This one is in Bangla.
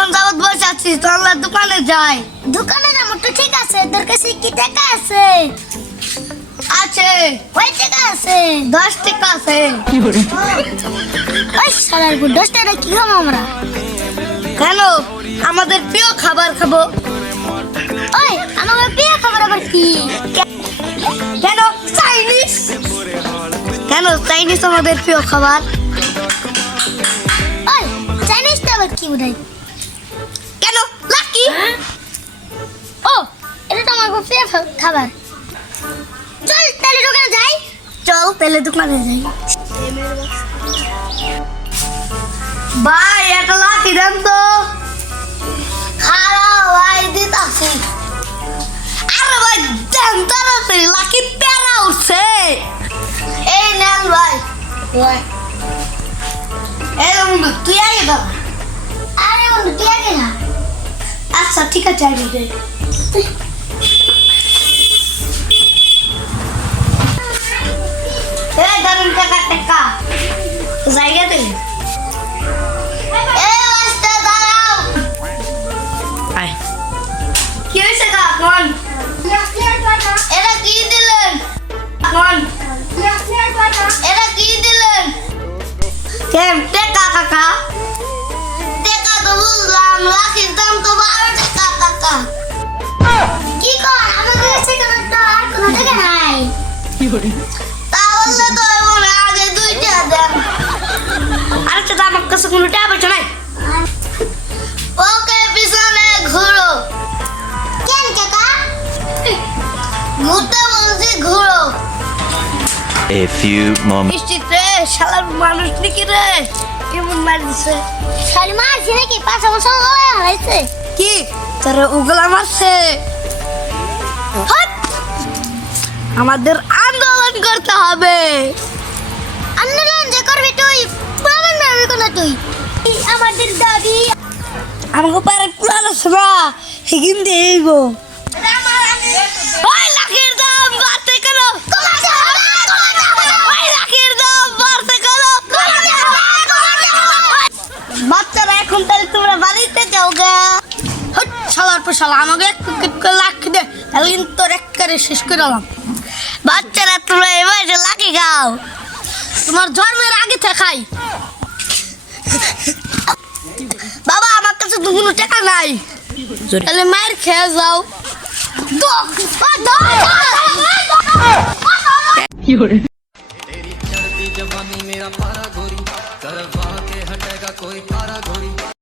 অনেকক্ষণ যাবত বসে আছি, তাহলে দোকানে যাই। দোকানে যাবো তো ঠিক আছে, তোর কাছে কি টাকা আছে? আছে, কয় টাকা আছে? 10 টাকা আছে। ওই শালার গো, 10 টাকা কি খাবো আমরা? কেন? আমাদের প্রিয় খাবার খাবো। ওই আমার প্রিয় খাবার আবার কি? কেন? চাইনিজ। কেন চাইনিজ আমাদের প্রিয় খাবার? ওই চাইনিজটা আবার কি বোঝায়? কেন? লাকি। ও এটা তো আমার প্রিয় খাবার। চল তাহলে দোকানে যাই। চল তাহলে দোকানে যাই। ভাই একটা লাকি দেন তো। খারাপ ভাই দিতাছি। আরে ভাই দেন তাড়াতাড়ি, লাকি প্যারা উঠছে। এই নেন ভাই। এই বন্ধু তুই আগে দাও। আরে বন্ধু তুই আগে না। আচ্ছা ঠিক আছে আগে দে। এই ধরুন টাকা টাকা জায়গা দে। এই বাস্তা দাঁড়াও। আয় কি হয়েছে কা কোন? এটা কি দিলেন? কোন? এটা কি দিলেন? কেম টাকা কাকা? টাকা তো বুঝলাম, লাখির দাম তো 12 টাকা কাকা। কি কর আমার কাছে কোনো তো আর কোনো টাকা নাই। তাহলে তো এমন আগে 2 টাকা দেন। আরেকটা তো আমার কাছে কোনো টাকা পয়সা নাই। ওকে পিছনে ঘুরো। কেন কাকা? ঘুরতে বলছি ঘুরো। A few moments. মিষ্টিতে শালার মানুষ নাকি রে কেমন মার দিছে? শালি মারছি নাকি? 5 বছর হয়েছে। কি তোরা উগলা মারছে? হাট! আমাদের আন্দোলন করতে হবে। আন্দোলন যে করবি তুই, প্রমাণ মারবি কোন তুই? আমাদের দাবি আমাকে পারে প্ল্যান আছে না, হিগিন দেইব। ওই লাখের দাম বাড়তে কেন? ওই লাখের দাম বাড়তে কেন? বাচ্চারা এখন তাহলে তোমরা বাড়িতে যাও গা। হট শালার পর শালা আমাকে এক লাখ দে, তাহলে কিন্তু তোর একবারে শেষ করে দিলাম। বাচ্চারা তোমরা এবার লাখে খাও, তোমার জন্মের আগে থাকাই। বাবা আমার কাছে তো কোনো টাকা নাই, তাহলে মায়ের খেয়ে যাও। तेरी चढ़ती जवानी मेरा पारा गोरी करवा के हटेगा कोई